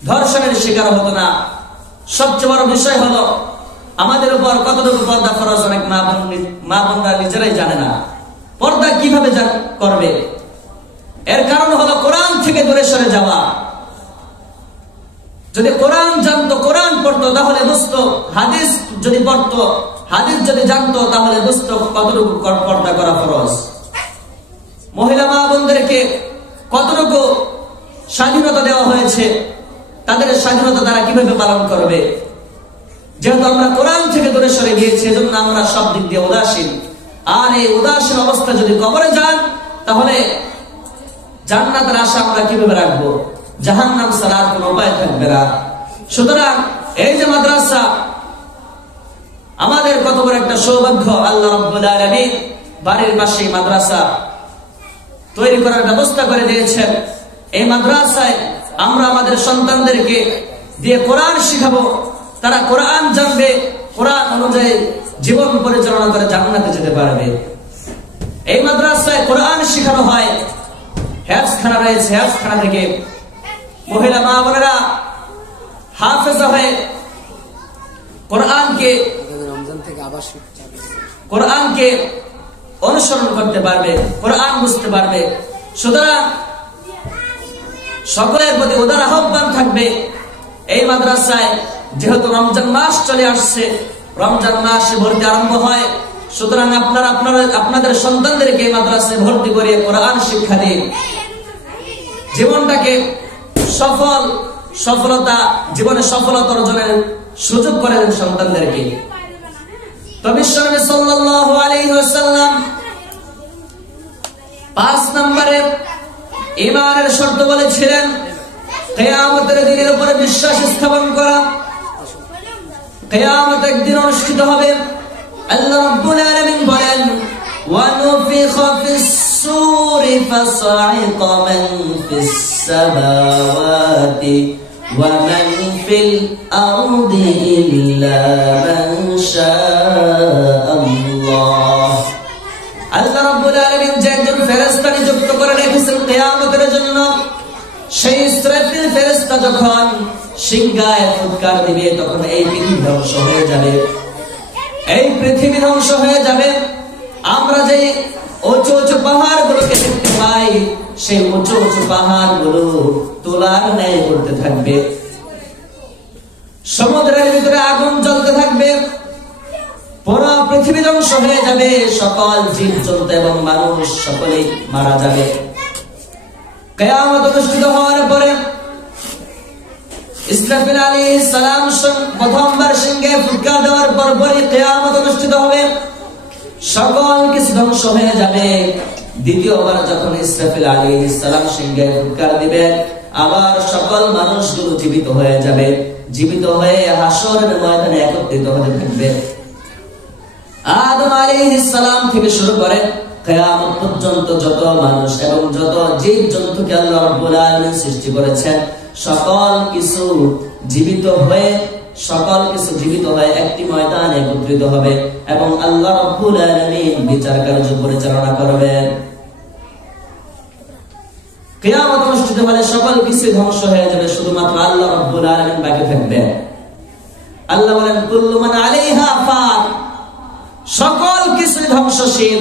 ধর্ষণের শিকার হতো না। সবচেয়ে বড় বিষয় হলো আমাদের উপর কতটুকু পর্দা ফরজ অনেক মা বোনরা নিজেরাই জানে না। পর্দা কিভাবে করবে? এর কারণ হলো কোরআন থেকে দূরে সরে যাওয়া। যদি কোরআন জানতো, কোরআন পড়তো, তাহলে বুঝতো। হাদিস যদি পড়তো, হাদিস যদি জানতো, তাহলে বুঝতো কতটুকু পর্দা করা ফরজ। মহিলা মা বোনদেরকে কতটুকু স্বাধীনতা দেওয়া হয়েছে, তাদের স্বাধীনতা তারা কিভাবে পালন করবে। যেহেতু আমরা কোরআন থেকে দূরে সরে গিয়েছি, এজন্য আমরা সব দিক দিয়ে উদাসীন। আর এই উদাসীন অবস্থা যদি কবরে যান, তাহলে জান্নাতের আশা আমরা কিভাবে রাখবো? জাহান্নাম ছাড়া আর কোনো উপায় থাকবে না। সুতরাং এই যে মাদ্রাসা, আমাদের কত বড় একটা সৌভাগ্য, আল্লাহ রাব্বুল আলামিন বাড়ির পাশে মাদ্রাসা তৈরি করার ব্যবস্থা করে দিয়েছেন। এই মাদ্রাসায় আমরা আমাদের সন্তানদেরকে দিয়ে কোরআন শিখাবো, তারা কোরআন জানবে, কোরআন অনুযায়ী জীবন পরিচালনা করে জান্নাতে যেতে পারবে। এই মাদ্রাসায় কোরআন শেখানো হয়, হেফজখানা রয়েছে, হেফজখানা থেকে মহিলা মা বোনেরা হাফেজা হয়ে কোরআনকে অনুসরণ করতে পারবে, কোরআন বুঝতে পারবে। সুতরাং সকলের প্রতি উদার আহ্বান থাকবে, এই মাদ্রাসায় যেহেতু রমজান মাস চলে আসছে, রমজান মাসে ভর্তি আরম্ভ হয়, সুতরাং আপনাদের সন্তানদেরকে এই মাদ্রাসায় ভর্তি করে কোরআন শিক্ষা দিন। জীবনটাকে জীবনে সফলতা অর্জনের সুযোগ করে দেন সন্তানদেরকে। তো বিশ্বনবী সাল্লাল্লাহু আলাইহি ওয়াসাল্লাম 5 নম্বরে ঈমানের শর্ত বলেছিলেন কিয়ামতের দিনের উপরে বিশ্বাস স্থাপন করা। কিয়ামত একদিন অনুষ্ঠিত হবে। আল্লাহ রাব্বুল আলামিন বলেন, ওয়া নুফিখা ফিস সূরি ফাসাইকা মান ফিস সামাওয়াতি ওয়া মান ফিল আরদি ইল্লা মান শাআল্লাহ। আল্লাহ রাব্বুল আলামিন যে একজন ফেরেশতা নিযুক্ত করে রেখেছেন কিয়ামতের জন্য, সেই ইসরাফিল ফেরেশতা যখন সিংহায় ফুৎকার দিবে, তখন এই পৃথিবী ধ্বংস হয়ে যাবে। এই পৃথিবী ধ্বংস হয়ে যাবে। আমরা যে উঁচু উঁচু পাহাড়গুলোকে দেখতে পাই, সেই উঁচু উঁচু পাহাড়গুলো তোলার ন্যায় করতে থাকবে। সমুদ্রের ভিতরে আগুন জ্বলতে থাকবে। পুরো পৃথিবী ধ্বংস হয়ে যাবে। সকল জীবজন্তু এবং মানুষ সকলেই মারা যাবে। কিয়ামত অনুষ্ঠিত হওয়ার পরে ইসরাফিল আলাইহিস সালাম প্রথমবার সিংহে ফুৎকার দেওয়ার পরপরই কিয়ামত অনুষ্ঠিত হবে। সকল কিছু ধ্বংস হয়ে যাবে। দ্বিতীয়বার যখন ইসরাফিল আলাইহিস সালাম সিংহে ফুৎকার দিবেন, আবার সকল মানুষগুলো জীবিত হয়ে যাবে। জীবিত হয়ে হাসরের ময়দানে একত্রিত হতে থাকবে। আদম আলাইহিস সালাম থেকে শুরু করে কিয়ামত পর্যন্ত যত মানুষ এবং যত জীবজন্তুকে আল্লাহ রাব্বুল আলামিন সৃষ্টি করেছেন, সকল কিছু জীবিত হয়ে একটি ময়দানে একত্রিত হবে এবং আল্লাহ রাব্বুল আলামিন বিচার কার্য পরিচালনা করবেন। কিয়ামত অনুষ্ঠিত হলে সকল কিছু ধ্বংস হয়ে যাবে, শুধুমাত্র আল্লাহ রাব্বুল আলামিন বাকি থাকবেন। আল্লাহ বলেন, কুল্লু মান আলাইহা ফান, সকল কিছু ধ্বংসশীল।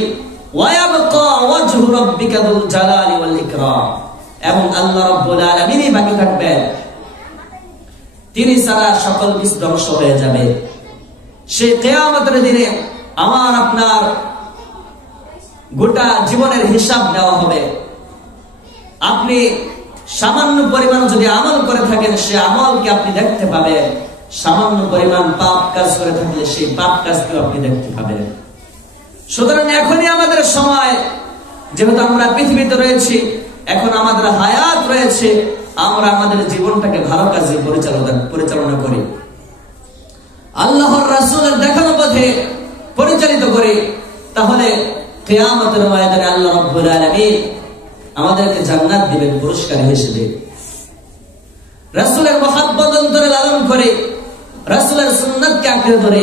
ওয়া ইয়াবকা ওয়াজহু রাব্বিকা যুল জালালি ওয়াল ইকরাম, এবং আল্লাহ রাব্বুল আলামিনই বাকি থাকবেন। তিনি ছাড়া সকল কিছু ধ্বংস হয়ে যাবে। সেই কিয়ামতের দিনে আমার আপনার গোটা জীবনের হিসাব দেওয়া হবে। আপনি সামান্য পরিমাণ যদি আমল করে থাকেন, সে আমলকে আপনি দেখতে পাবেন। সামান্য পরিমাণ পাপ কাজ করে থাকলে সেই পাপ কাজকে আপনি দেখতে পাবেন। সুতরাং এখনই আমাদের সময়, যেহেতু আমরা পৃথিবীতে রয়েছি, এখন আমাদের হায়াত রয়েছে, আমরা আমাদের জীবনটাকে ভালো কাজে পরিচালনা করি, আল্লাহর রাসূলের দেখানো পথে পরিচালিত করি। তাহলে কিয়ামতের ময়দানে আল্লাহ রাব্বুল আলামিন আমাদেরকে জান্নাত দিবেন পুরস্কার হিসেবে। রাসূলের মহব্বত অন্তরে লালন করে, রাসূলের সুন্নাতকে আঁকড়ে ধরে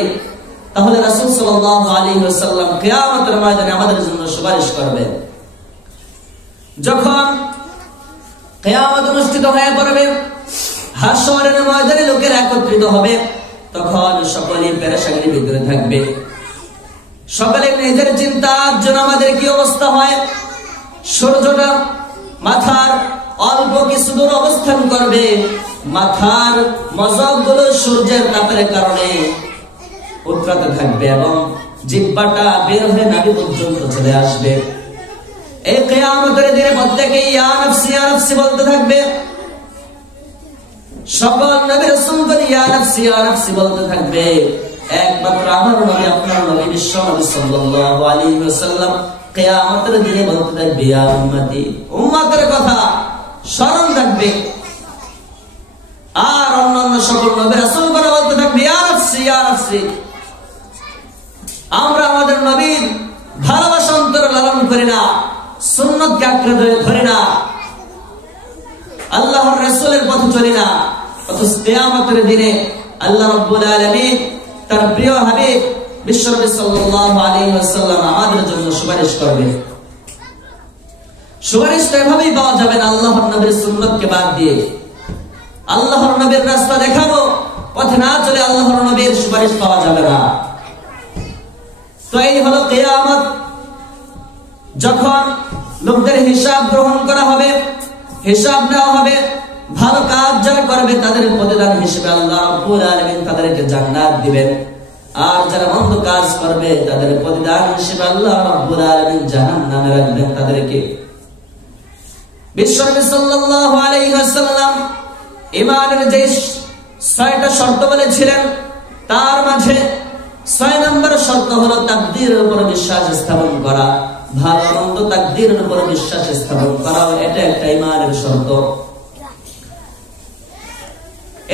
তাহলে রাসূল সাল্লাল্লাহু আলাইহি ওয়াসাল্লাম কিয়ামতের ময়দানে আমাদের জন্য সুপারিশ করবেন। যখন কিয়ামত অনুষ্ঠিত হয়ে পড়বে, হাশরের ময়দানে লোকেরা একত্রিত হবে, তখন সকলেই পেরেশানির ভিতরে থাকবে। সকলে নিজের চিন্তার জন্য আমাদের কি অবস্থা হয়, সূর্যটা মাথার অল্প কিছু দূর অবস্থান করবে, মাথার মজকগুলো সূর্যের তাপের কারণে উত্তাতে থাকবে এবং জিহ্বাটা বের হয়ে নাভি পর্যন্ত চলে আসবে। এই কিয়ামতের দিনে প্রত্যেকে ইয়া নাফসি ইয়া নাফসি বলতে থাকবে। সকল নবী রাসূলগণ ইয়া নাফসি ইয়া নাফসি বলতে থাকবে। একমাত্র আমার নবী, আপনার নবী বিশ্ব নবী সাল্লাল্লাহু আলাইহি ওয়াসাল্লাম কিয়ামতের দিনে বলতে থাকবে ইয়া উম্মতি, উম্মতের কথা স্মরণ রাখবে। আর অন্যান্য সকল নবী রাসূলগণ বলতে থাকবে ইয়া নাফসি ইয়া নাফসি। আমরা আমাদের নবীর ভালোবাসা অন্তরে লালন করি না, সুন্নতকে আঁকড়ে ধরি না, আল্লাহর রাসূলের পথে চলি না। অথচ কিয়ামতের দিনে আল্লাহ রাব্বুল আলামিন তার প্রিয় হাবিব বিশ্বনবী সাল্লাল্লাহু আলাইহি ওয়াসাল্লাম আমাদের জন্য সুপারিশ করবে। সুপারিশ তো এভাবেই পাওয়া যাবে না আল্লাহর নবীর সুন্নতকে বাদ দিয়ে। আল্লাহর নবীর রাস্তা দেখাবো, পথে না চলে আল্লাহর নবীর সুপারিশ পাওয়া যাবে না। তো এই হলো কিয়ামত, যখন লোকদের হিসাব গ্রহণ করা হবে, হিসাব নেওয়া হবে। ভালো কাজ যারা করবে তাদের প্রতিদান হিসেবে আল্লাহ রাব্বুল আলামিন তাদেরকে জান্নাত দিবেন, আর যারা মন্দ কাজ করবে তাদের প্রতিদান হিসেবে আল্লাহ রাব্বুল আলামিন জাহান্নামে রাখবেন তাদেরকে। বিশ্বনবী সাল্লাল্লাহু আলাইহি ওয়াসাল্লাম ঈমানের যে 6টা শর্ত বলেছিলেন, তার মাঝে 6 নম্বর শর্ত হলো তাকদীরের উপর বিশ্বাস স্থাপন করা। ভালো মন্দ তাকদীরের উপর বিশ্বাস স্থাপন করা, এটা একটা ঈমানের শর্ত।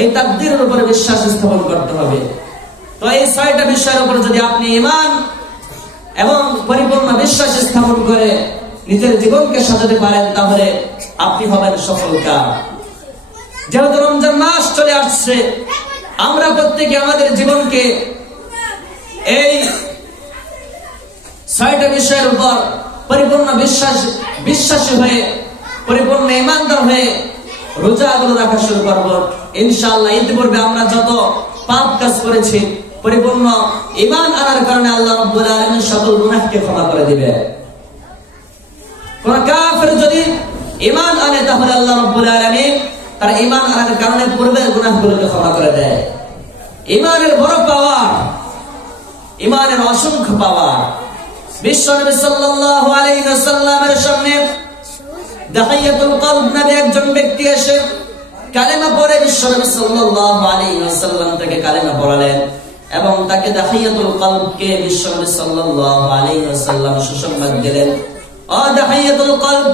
এই তাকদীরের উপর বিশ্বাস স্থাপন করতে হবে। তো এই 6টা বিষয়ের উপর যদি আপনি ঈমান এবং পরিপূর্ণ বিশ্বাস স্থাপন করে নিজের জীবনকে সাজাতে পারেন, তাহলে আপনি হবেন সফলকাম। যেহেতু রমজান মাস চলে আসছে, আমরা প্রত্যেকে আমাদের জীবনকে এই 6টা বিষয়ের উপর পরিপূর্ণ বিশ্বাসী হয়ে, পরিপূর্ণ ঈমানদার হয়ে রোজাগুলো রাখা শুরু করব ইনশাআল্লাহ। ইতিপূর্বে আমরা যত পাপ কাজ করেছি, পরিপূর্ণ ঈমান আনার কারণে আল্লাহ রাব্বুল আলামিন সকল গুনাহকে ক্ষমা করে দিবেন। কোন কাফের যদি ঈমান আনে, তাহলে আল্লাহ রাব্বুল আলামিন তার ঈমান আনার কারণে পূর্বের গুনাহগুলোকে ক্ষমা করে দেয়। ঈমানের বড় পাওয়ার, ঈমানের অসংখ্য পাওয়ার। বিশ্বনবী সাল্লাল্লাহু আলাইহি ওয়াসাল্লামের সামনে দাহিয়াতুল কলব নামে একজন ব্যক্তি এসে কালেমা পড়ে বিশ্বনবী সাল্লাল্লাহু আলাইহি ওয়াসাল্লাম তাকে কালেমা পড়ালেন এবং তাকে দাহিয়াতুল কলবকে বিশ্বনবী সাল্লাল্লাহু আলাইহি ওয়াসাল্লাম সুসংবাদ দিলেন, ও দাহিয়াতুল কলব,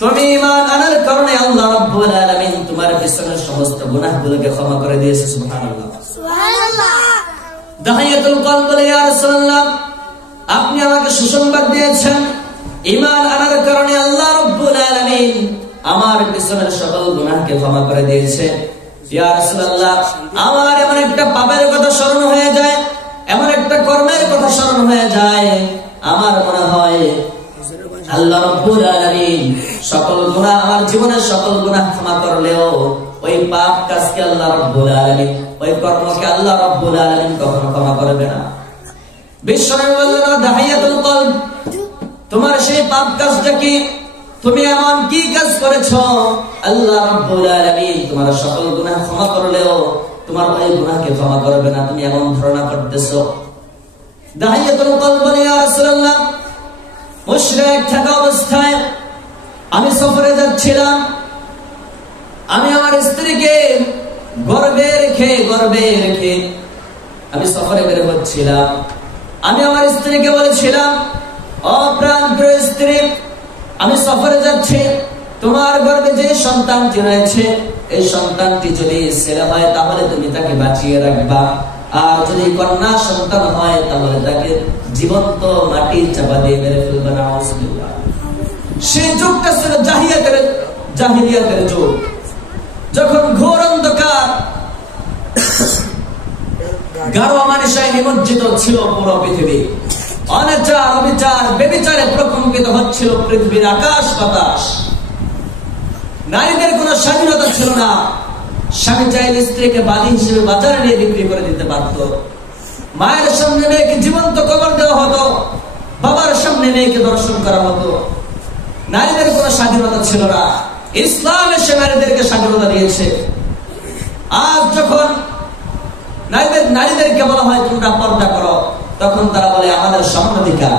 তুমি ঈমান আনার কারণে আল্লাহ রাব্বুল আলামিন তোমার পিছনের সমস্ত গুনাহগুলোকে ক্ষমা করে দিয়েছে। সুবহানাল্লাহ, সুবহানাল্লাহ। দাহিয়াতুল কলব বলে, ইয়া রাসূলুল্লাহ, আপনি আমাকে সুসংবাদ দিয়েছেন, ঈমান আনার কারণে আল্লাহ রাব্বুল আলামিন আমার পিছনের সকল গুনাহকে ক্ষমা করে দিয়েছে। ইয়া রাসূলুল্লাহ, আমার এমন একটা পাপের কথা স্মরণ হয়ে যায়, এমন একটা কর্মের কথা স্মরণ হয়ে যায়, আমার মনে হয় আল্লাহ রাব্বুল আলামিন সকল গুনাহ, আমার জীবনের সকল গুনাহ ক্ষমা করলেও ওই পাপ কাজকে আল্লাহ রাব্বুল আলামিন, ওই কর্মকে আল্লাহ রাব্বুল আলামিন কখনো ক্ষমা করবে না। বিশ্বনবী বললেন, দাহিয়াতুল কলব, তোমার সেই পাপ কাজটা কি? তুমি এমন কি কাজ করেছো আল্লাহ রাব্বুল আলামিন তোমার সকল গুনাহ ক্ষমা করলেও তোমার ওই গুনাহকে ক্ষমা করবে না? তুমি এমন ধারণা করতেছো? দাহিয়াতুল কলব বলে, ইয়া রাসূলুল্লাহ, মুশরিক থাকা অবস্থায় আমি সফরে যাচ্ছিলাম, আমি আমার স্ত্রীকে গর্ভে রেখে আমি সফরে বের হচ্ছিলাম। আমি আমার স্ত্রীকে বলেছিলাম, ও প্রাণ প্রিয় স্ত্রী, আমি সফরে যাচ্ছি, তোমার গর্ভে যে সন্তানটি রয়েছে, এই সন্তানটি যদি ছেলে হয় তাহলে তুমি তাকে বাঁচিয়ে রাখবা, আর যদি কন্যা সন্তান হয় তাহলে তাকে জীবন্ত মাটি চাপা দিয়ে মেরে ফেলবে। নাউযুবিল্লাহ। সেই যুগটা ছিল জাহিলিয়াতের যুগ, যখন ঘোর অন্ধকার গাঢ় মানুষায় নিমজ্জিত ছিল পুরো পৃথিবী। অনাচার, অবিচার, বেবিচারে প্রকম্পিত হচ্ছিল পৃথিবীর আকাশ বাতাস। নারীদের কোনো স্বাধীনতা ছিল না। স্বামী চাইলে স্ত্রীকে বাদী হিসেবে বাজারে নিয়ে বিক্রি করে দিতে পারত। মায়ের সামনে মেয়েকে জীবন্ত কবর দেওয়া হতো, বাবার সামনে মেয়েকে দর্শন করা হতো। নারীদের কোনো স্বাধীনতা ছিল না। ইসলাম এসে নারীদেরকে স্বাধীনতা দিয়েছে। আজ যখন নারীদেরকে বলা হয় তোমরা পর্দা করো, তখন তারা বলে আমাদের সমান অধিকার,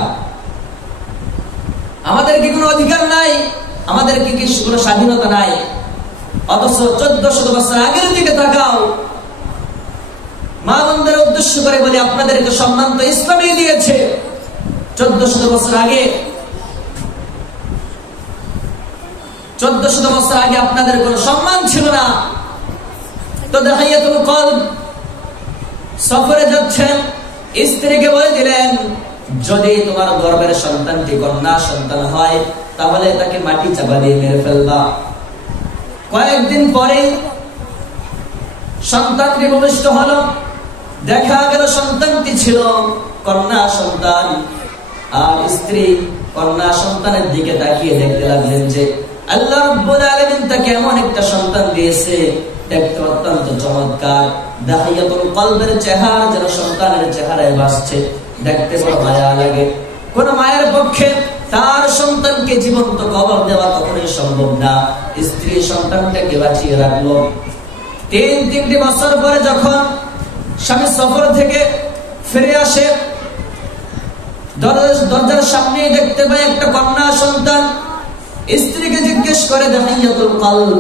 আমাদের কি কোনো অধিকার নাই, আমাদের কি কোনো স্বাধীনতা নাই। অথচ 1400 বছর আগের দিকে তাকাও, মা বোনদের উদ্দেশ্য করে বলি আপনাদেরকে সম্মান তো ইসলামই দিয়েছে। 1400 বছর আগে, 1400 বছর আগে আপনাদের কোনো সম্মান ছিল না। তো দাহিয়াতুল কলব সফরে যাচ্ছেন, স্ত্রীকে বলে দিলেন যদি তোমার গর্ভের সন্তানটি কন্যা সন্তান হয় তাহলে তাকে মাটি চাপা দিয়ে মেরে ফেলবা। কয়েকদিন পরে সন্তানটি ভূমিষ্ঠ হলো। দেখা গেল সন্তানটি ছিল কন্যা সন্তান। আর স্ত্রী কন্যা সন্তানের দিকে তাকিয়ে দেখতে লাগলেন যে আল্লাহ রাব্বুল আলামিন তাকে এমন একটা সন্তান দিয়েছে, দেখতে অত্যন্ত চমৎকার। দাহিয়াতুল কলবের চেহারা যেন সন্তানের চেহারায় ভাসছে, দেখতে বড় মায়া লাগে। কোন মায়ের পক্ষে তার সন্তানকে জীবন্ত কবর দেওয়া কখনোই সম্ভব না। স্ত্রী সন্তানটাকে বাঁচিয়ে রাখলো। 3 বছর পরে যখন স্বামী সফর থেকে ফিরে আসে, দরজার সামনে দেখতে পায় একটা কন্যা সন্তান। স্ত্রীকে জিজ্ঞেস করে দাহিয়াতুল কলব,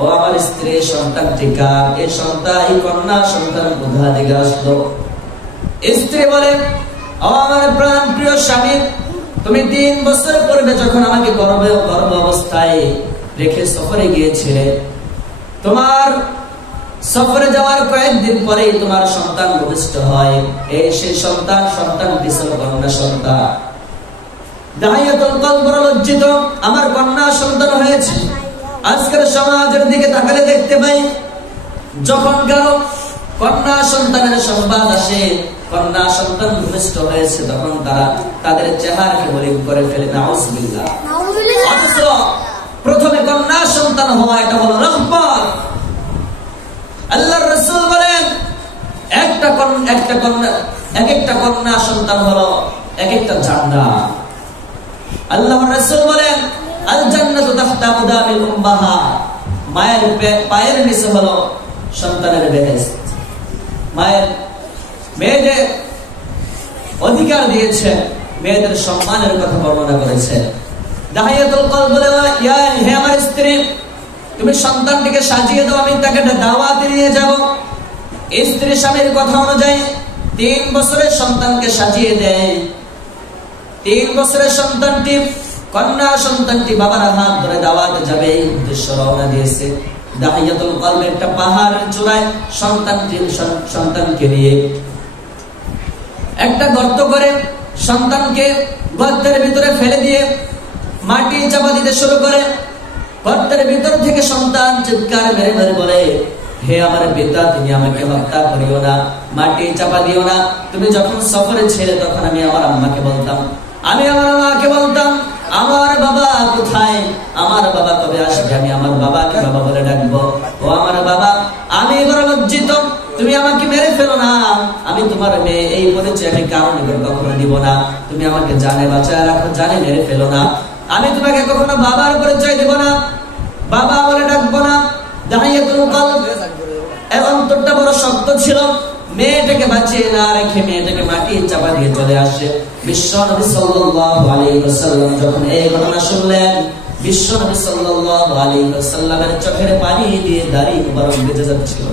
ও আমার স্ত্রী সন্তানটি কার? এই সন্তান, এই কন্যা সন্তান কোথা থেকে আসলো? স্ত্রী বলে, ও আমার প্রাণ প্রিয় স্বামী, তুমি 3 বছর পূর্বে যখন আমাকে গর্ভ অবস্থায় রেখে সফরে গিয়েছিলে, তোমার সফরে যাওয়ার কয়েকদিন পরেই তোমার সন্তান ভূমিষ্ঠ হয়। এই সেই সন্তানটি ছিল কন্যা সন্তান। দাহিয়াতুল কলব বড় লজ্জিত, আমার কন্যা সন্তান হয়েছে। আজকের সমাজের দিকে তাকালে দেখতে পাই যখন গেল কন্যা সন্তানের সংবাদ আসে, কন্যা সন্তান ভূমিষ্ঠ হয়েছে, তখন তারা তাদের চেহারাকে মলিন করে ফেলে। নাউজুবিল্লাহ। অথচ প্রথমে কন্যা সন্তান হওয়া এটা হলো রহমত। আল্লাহর রাসূল বলেন এক একটা কন্যা সন্তান হলো এক একটা জান্নাত। আল্লাহর রাসূল বলেন আল জান্নাতু তাহতা মুদামিল উম্মাহাত, মায়ের পায়ের নিচে হলো সন্তানের বেহেশত। মেয়েদের অধিকার দিয়েছে, মেয়েদের সম্মানের কথা বর্ণনা করেছে। দাহিয়াতুল কলব বলে, হে আমার স্ত্রী, তুমি সন্তানটিকে সাজিয়ে দাও, আমি তাকে দাওয়াতে নিয়ে যাব। স্ত্রী স্বামীর কথা অনুযায়ী 3 বছরের সন্তানকে সাজিয়ে দেয়। 3 বছরের সন্তানটি, কন্যা সন্তানটি বাবার হাত ধরে দাওয়াতে যাবে এই উদ্দেশ্য রওনা দিয়েছে। দাহিয়াতুল কলব একটা পাহাড়ের চূড়ায় সন্তানকে নিয়ে একটা গর্ত করে সন্তানকে গর্তের ভিতরে ফেলে দিয়ে মাটি চাপা দিতে শুরু করে। গর্তের ভিতর থেকে সন্তান চিৎকার মেরে মেরে বলে, হে আমার পিতা, তুমি আমাকে হত্যা করিও না, মাটি চাপা দিও না। তুমি যখন সফরে ছিলে তখন আমি আমার আম্মাকে বলতাম, আমি আমার মাকে বলতাম, আমার বাবা কোথায়, আমার বাবা কবে আসবে, আমি আমার বাবাকে বাবা বলে ডাকবো। ও আমার বাবা, আমি বড় লজ্জিত, তুমি আমাকে মেরে ফেলো না, আমি তোমার মেয়ে, এই পরিচয় আমি কারণ কখনো দিব না। তুমি আমাকে জানে বাঁচায় রাখো, জানে মেরে ফেলো না। আমি তোমাকে কখনো বাবার পরিচয় দিব না, বাবা বলে ডাকবো না। দাহিয়াতুল কলব এর অন্তরটা বড় শক্ত ছিল। মেয়েটাকে বাঁচিয়ে না রেখে মেয়েটাকে মাটি চাপা দিয়ে চলে আসে। বিশ্বনবী সাল্লাল্লাহু আলাইহি ওয়াসাল্লাম যখন এই ঘটনা শুনলেন, বিশ্বনবী সাল্লাল্লাহু আলাইহি ওয়াসাল্লামের চোখের পানি দিয়ে দাড়ি মুবারক ভিজে যাচ্ছিল।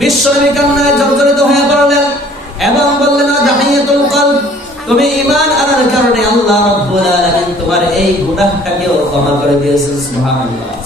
বিশ্বনবী কান্নায় জর্জরিত হয়ে পড়লেন এবং বললেন, দাহিয়াতুল কলব, তুমি ঈমান আনার কারণে আল্লাহ রাব্বুল আলামিন তোমার এই গুনাহটাকেও ক্ষমা করে দিয়েছেন। সুবহানাল্লাহ।